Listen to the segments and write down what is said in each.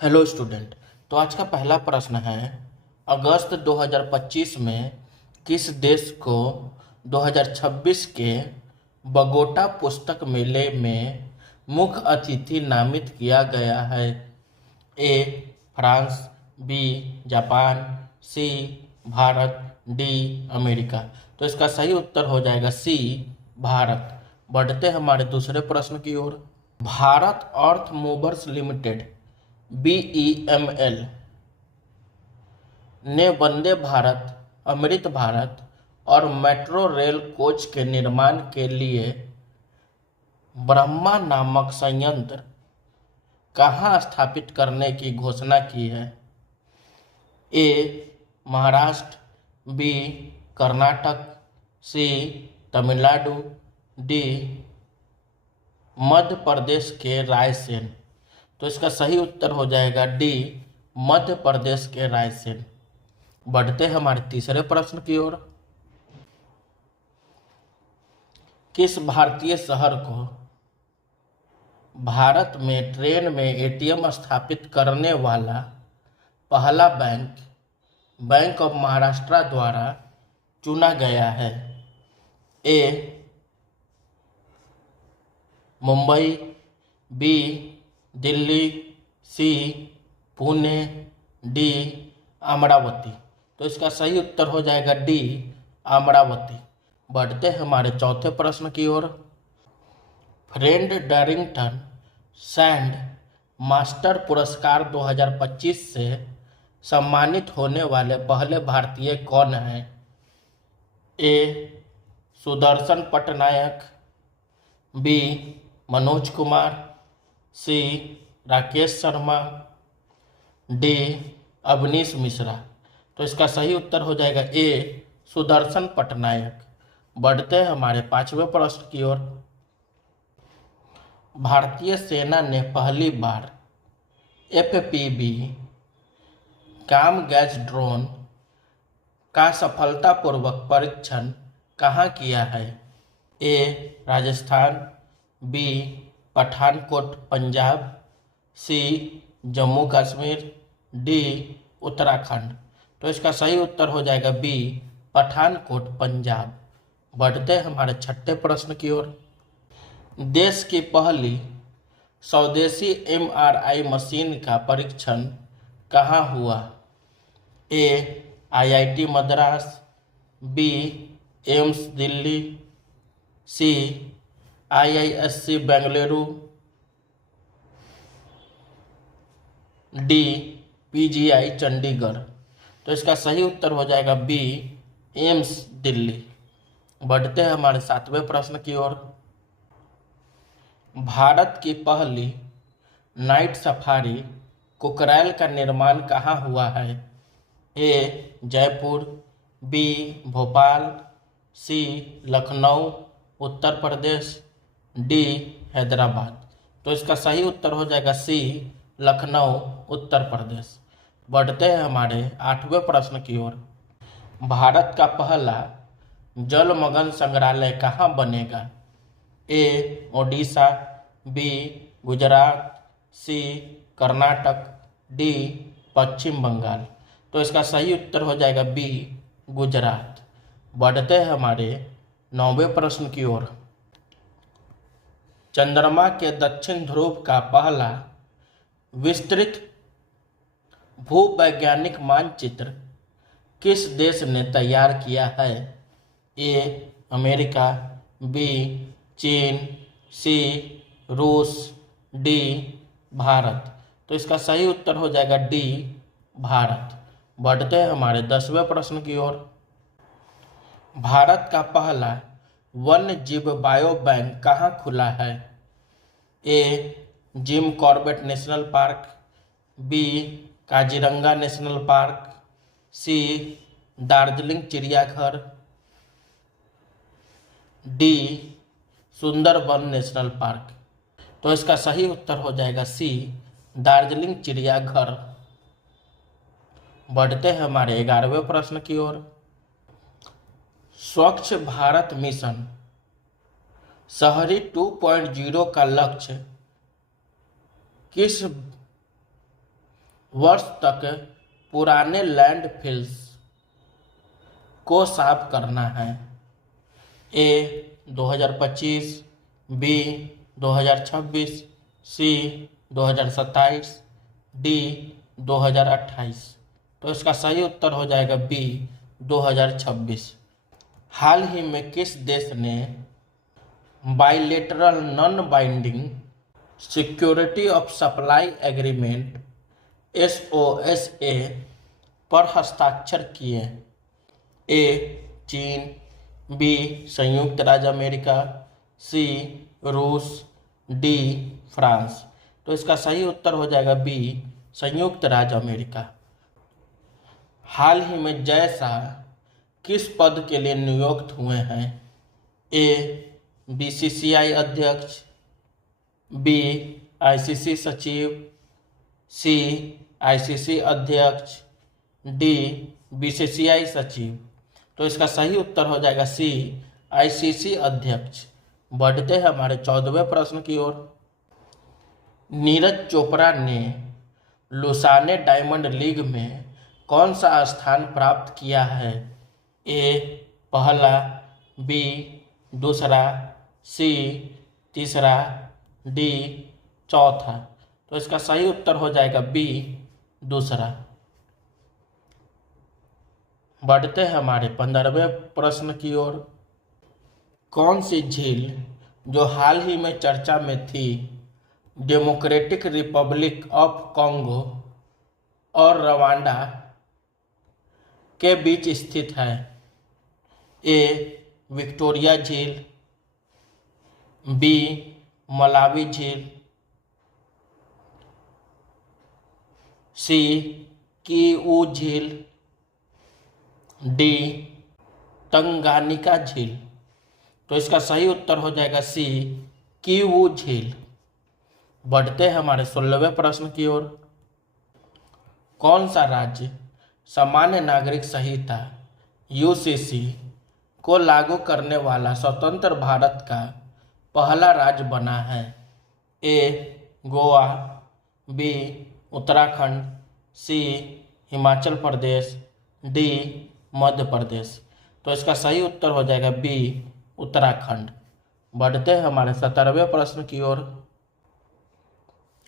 Hello student. तो आज का पहला प्रश्न है, अगस्त 2025 में किस देश को 2026 के बगोटा पुस्तक मेले में मुख्य अतिथि नामित किया गया है? A France, B Japan, C Bharat, D America. तो इसका सही उत्तर हो जाएगा सी भारत। बढ़ते हमारे दूसरे प्रश्न की ओर। भारत अर्थ मूवर्स लिमिटेड BEML ने वंदे भारत, अमृत भारत और मेट्रो रेल कोच के निर्माण के लिए ब्रह्मा नामक संयंत्र कहाँ स्थापित करने की घोषणा की है? ए महाराष्ट्र, बी कर्नाटक, सी तमिलनाडु, डी मध्य प्रदेश के रायसेन। तो इसका सही उत्तर हो जाएगा डी मध्य प्रदेश के रायसेन। बढ़ते हमारे तीसरे प्रश्न की ओर। किस भारतीय शहर को भारत में ट्रेन में ATM स्थापित करने वाला पहला बैंक बैंक ऑफ महाराष्ट्र द्वारा चुना गया है? ए मुंबई, बी दिल्ली, सी पुणे, डी अमरावती। तो इसका सही उत्तर हो जाएगा डी अमरावती। बढ़ते हमारे चौथे प्रश्न की ओर। फ्रेड डैरिंगटन सैंड मास्टर पुरस्कार 2025 से सम्मानित होने वाले पहले भारतीय कौन हैं? ए सुदर्शन पटनायक, बी मनोज कुमार, सी राकेश शर्मा, डी अवनीश मिश्रा। तो इसका सही उत्तर हो जाएगा ए सुदर्शन पटनायक। बढ़ते हैं हमारे पांचवें प्रश्न की ओर। भारतीय सेना ने पहली बार FPV काम गैस ड्रोन का सफलतापूर्वक परीक्षण कहाँ किया है? ए राजस्थान, बी पठानकोट पंजाब, सी जम्मू कश्मीर, डी उत्तराखंड। तो इसका सही उत्तर हो जाएगा बी पठानकोट पंजाब। बढ़ते हमारे छठे प्रश्न की ओर। देश की पहली स्वदेशी MRI मशीन का परीक्षण कहाँ हुआ? A IIT Madras, B AIIMS Delhi, C IISc Bengaluru, D PGI Chandigarh. तो इसका सही उत्तर हो जाएगा बी एम्स दिल्ली। बढ़ते हैं हमारे सातवें प्रश्न की ओर। भारत की पहली नाइट सफारी कुकरैल का निर्माण कहाँ हुआ है? ए जयपुर, बी भोपाल, सी लखनऊ उत्तर प्रदेश, डी हैदराबाद। तो इसका सही उत्तर हो जाएगा सी लखनऊ उत्तर प्रदेश। बढ़ते हैं हमारे आठवें प्रश्न की ओर। भारत का पहला जलमग्न संग्रहालय कहाँ बनेगा? ए ओडिशा, बी गुजरात, सी कर्नाटक, डी पश्चिम बंगाल। तो इसका सही उत्तर हो जाएगा बी गुजरात। बढ़ते हैं हमारे नौवें प्रश्न की ओर। चंद्रमा के दक्षिण ध्रुव का पहला विस्तृत भूवैज्ञानिक मानचित्र किस देश ने तैयार किया है? ए अमेरिका, बी चीन, सी रूस, डी भारत। तो इसका सही उत्तर हो जाएगा डी भारत। बढ़ते हैं हमारे 10वें प्रश्न की ओर। भारत का पहला वन्य जीव बायो बैंक कहाँ खुला है? A Jim Corbett National Park, B Kaziranga National Park, C Darjeeling चिड़ियाघर, डी सुंदरबन नेशनल पार्क। तो इसका सही उत्तर हो जाएगा सी दार्जिलिंग चिड़ियाघर। बढ़ते हैं हमारे 11वें प्रश्न की ओर। स्वच्छ भारत मिशन शहरी 2.0 का लक्ष्य किस वर्ष तक पुराने लैंडफिल्स को साफ करना है? ए 2025, बी 2026, सी 2027, डी 2028। तो इसका सही उत्तर हो जाएगा बी 2026। हाल ही में किस देश ने bilateral non binding security of supply agreement SOSA पर हस्ताक्षर किए? ए चीन, बी संयुक्त राज्य अमेरिका, सी रूस, डी फ्रांस। तो इसका सही उत्तर हो जाएगा बी संयुक्त राज्य अमेरिका। हाल ही में जय शाह किस पद के लिए नियुक्त हुए हैं? ए BCCI अध्यक्ष, बी ICC सचिव, सी ICC अध्यक्ष, डी BCCI सचिव। तो इसका सही उत्तर हो जाएगा सी ICC अध्यक्ष। बढ़ते हैं हमारे 14वें प्रश्न की ओर। नीरज चोपड़ा ने लुसाने डायमंड लीग में कौन सा स्थान प्राप्त किया है? ए पहला, बी दूसरा, सी तीसरा, डी चौथा। तो इसका सही उत्तर हो जाएगा बी दूसरा। बढ़ते हैं हमारे 15वें प्रश्न की ओर। कौन सी झील जो हाल ही में चर्चा में थी डेमोक्रेटिक रिपब्लिक ऑफ कॉन्गो और रवांडा के बीच स्थित है? ए विक्टोरिया झील, बी मलावी झील, सी कीऊ झील, डी तंगानिका झील। तो इसका सही उत्तर हो जाएगा सी कीऊ झील। बढ़ते हैं हमारे 16वें प्रश्न की ओर। कौन सा राज्य सामान्य नागरिक संहिता UCC को लागू करने वाला स्वतंत्र भारत का पहला राज्य बना है? ए गोवा, बी उत्तराखंड, सी हिमाचल प्रदेश, डी मध्य प्रदेश। तो इसका सही उत्तर हो जाएगा बी उत्तराखंड। बढ़ते हैं हमारे 17वें प्रश्न की ओर।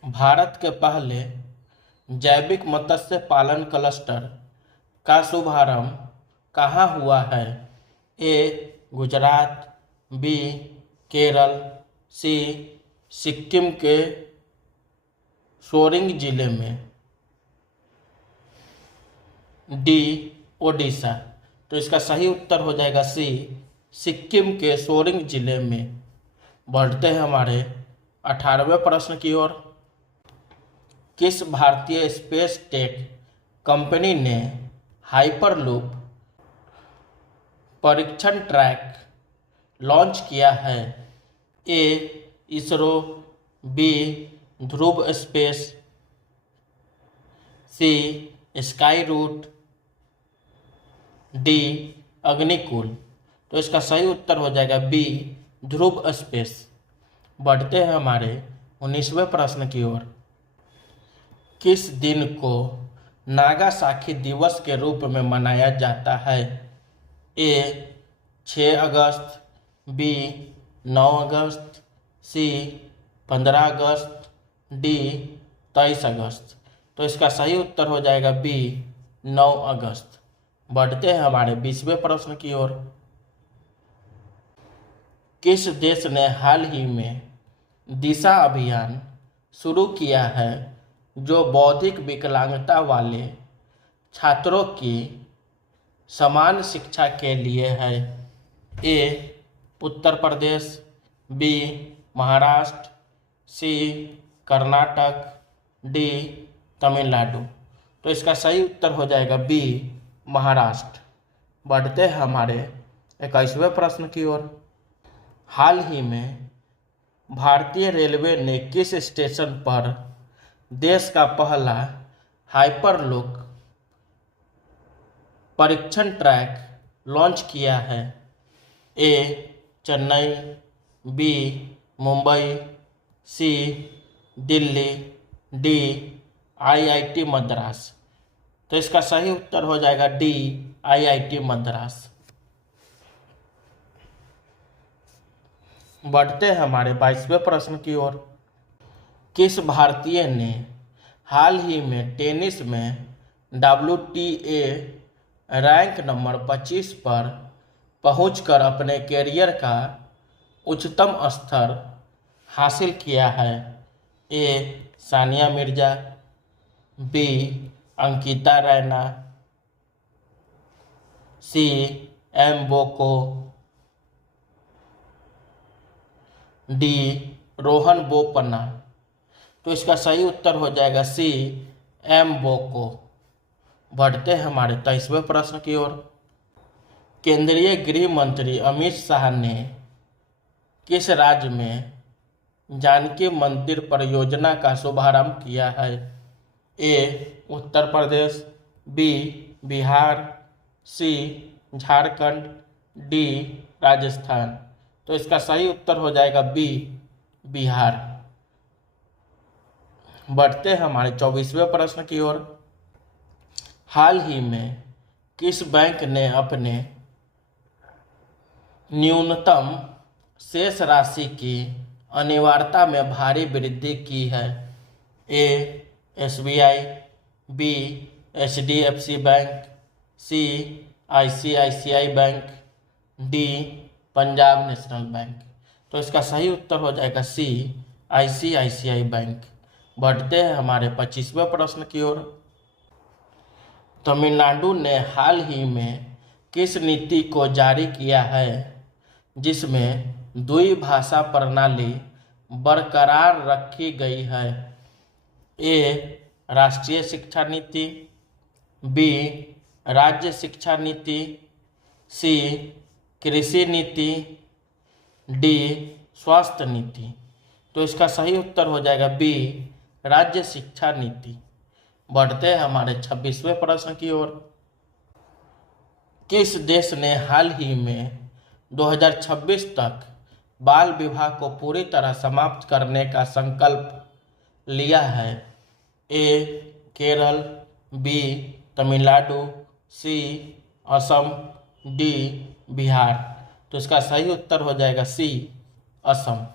भारत के पहले जैविक मत्स्य पालन क्लस्टर का शुभारंभ कहाँ हुआ है? ए गुजरात, बी केरल, सी सिक्किम के सोरेंग जिले में, डी ओडिशा। तो इसका सही उत्तर हो जाएगा सी सिक्किम के सोरेंग जिले में। बढ़ते हैं हमारे 18वें प्रश्न की ओर। किस भारतीय स्पेस टेक कंपनी ने हाइपरलूप परीक्षण ट्रैक लॉन्च किया है? ए इसरो, बी ध्रुव स्पेस, सी स्काई रूट, डी अग्निकुल। तो इसका सही उत्तर हो जाएगा बी ध्रुव स्पेस। बढ़ते हैं हमारे 19वें प्रश्न की ओर। किस दिन को नागासाकी दिवस के रूप में मनाया जाता है? ए 6 अगस्त, बी 9 अगस्त, सी 15 अगस्त, डी 23 अगस्त। तो इसका सही उत्तर हो जाएगा बी 9 अगस्त। बढ़ते हैं हमारे 20वें प्रश्न की ओर। किस देश ने हाल ही में दिशा अभियान शुरू किया है जो बौद्धिक विकलांगता वाले छात्रों की समान शिक्षा के लिए है? ए उत्तर प्रदेश, बी महाराष्ट्र, सी कर्नाटक, डी तमिलनाडु। तो इसका सही उत्तर हो जाएगा बी महाराष्ट्र। बढ़ते हैं हमारे 21वें प्रश्न की ओर। हाल ही में भारतीय रेलवे ने किस स्टेशन पर देश का पहला हाइपरलूप परीक्षण ट्रैक लॉन्च किया है? ए चेन्नई, बी मुंबई, सी दिल्ली, डी IIT मद्रास। तो इसका सही उत्तर हो जाएगा डी, IIT मद्रास। बढ़ते हैं हमारे 22वें प्रश्न की ओर। किस भारतीय ने हाल ही में टेनिस में WTA रैंक नंबर 25 पर पहुंचकर अपने कैरियर का उच्चतम स्तर हासिल किया है? A Sania Mirza, B Ankita Raina, C एम बोको, डी रोहन बोपन्ना। तो इसका सही उत्तर हो जाएगा सी एम बोको। बढ़ते हैं हमारे 23वें प्रश्न की ओर। केंद्रीय गृह मंत्री अमित शाह ने किस राज्य में जानकी मंदिर परियोजना का शुभारंभ किया है? ए उत्तर प्रदेश, बी बिहार, सी झारखंड, डी राजस्थान। तो इसका सही उत्तर हो जाएगा बी बिहार। बढ़ते हैं हमारे 24वें प्रश्न की ओर। हाल ही में किस बैंक ने अपने न्यूनतम शेष राशि की अनिवार्यता में भारी वृद्धि की है? ए SBI, बी HDFC बैंक, सी ICICI bank, D Punjab national bank. तो इसका सही उत्तर हो जाएगा सी ICICI बैंक। बढ़ते हैं हमारे 25वें प्रश्न की ओर। तमिलनाडु ने हाल ही में किस नीति को जारी किया है जिसमें द्विभाषा प्रणाली बरकरार रखी गई है? ए राष्ट्रीय शिक्षा नीति, बी राज्य शिक्षा नीति, सी कृषि नीति, डी स्वास्थ्य नीति। तो इसका सही उत्तर हो जाएगा बी राज्य शिक्षा नीति। बढ़ते हैं हमारे 26वें प्रश्न की ओर। किस देश ने हाल ही में 2026 तक बाल विवाह को पूरी तरह समाप्त करने का संकल्प लिया है? ए केरल, बी तमिलनाडु, सी असम, डी बिहार। तो इसका सही उत्तर हो जाएगा सी असम।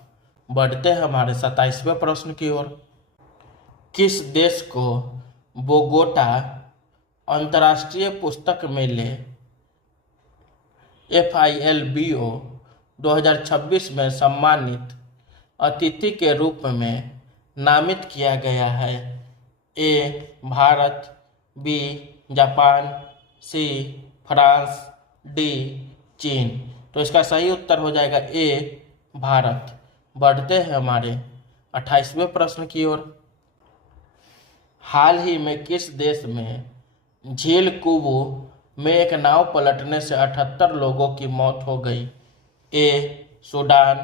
बढ़ते हैं हमारे 27वें प्रश्न की ओर। किस देश को बोगोटा अंतर्राष्ट्रीय पुस्तक मेले FILBO 2026 में सम्मानित अतिथि के रूप में नामित किया गया है? A Bharat, B Japan, C France, D चीन। तो इसका सही उत्तर हो जाएगा ए भारत। बढ़ते हैं हमारे 28वें प्रश्न की ओर। हाल ही में किस देश में झील कुबू में एक नाव पलटने से 78 लोगों की मौत हो गई? A Sudan,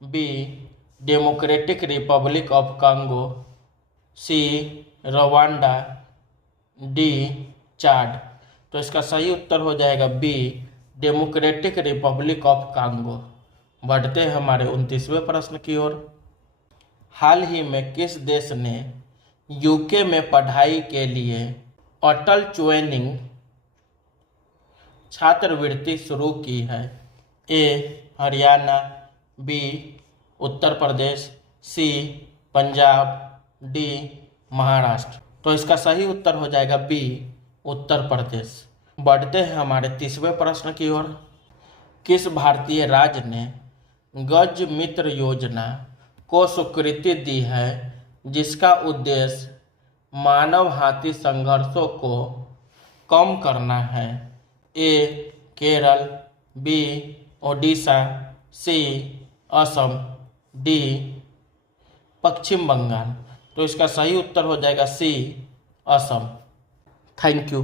B Democratic Republic of Congo, C Rwanda, D Chad. तो इसका सही उत्तर हो जाएगा B Democratic Republic of Congo. बढ़ते हैं हमारे 29वें प्रश्न की ओर। हाल ही में किस देश ने यूके में पढ़ाई के लिए अटल ट्वेनिंग छात्रवृत्ति शुरू की है? ए हरियाणा, बी उत्तर प्रदेश, सी पंजाब, डी महाराष्ट्र। तो इसका सही उत्तर हो जाएगा बी उत्तर प्रदेश। बढ़ते हैं हमारे 30वें प्रश्न की ओर। किस भारतीय राज्य ने गज मित्र योजना को स्वीकृति दी है जिसका उद्देश्य मानव हाथी संघर्षों को कम करना है? ए केरल, बी ओडिशा, सी असम, डी पश्चिम बंगाल। तो इसका सही उत्तर हो जाएगा सी असम। Thank you.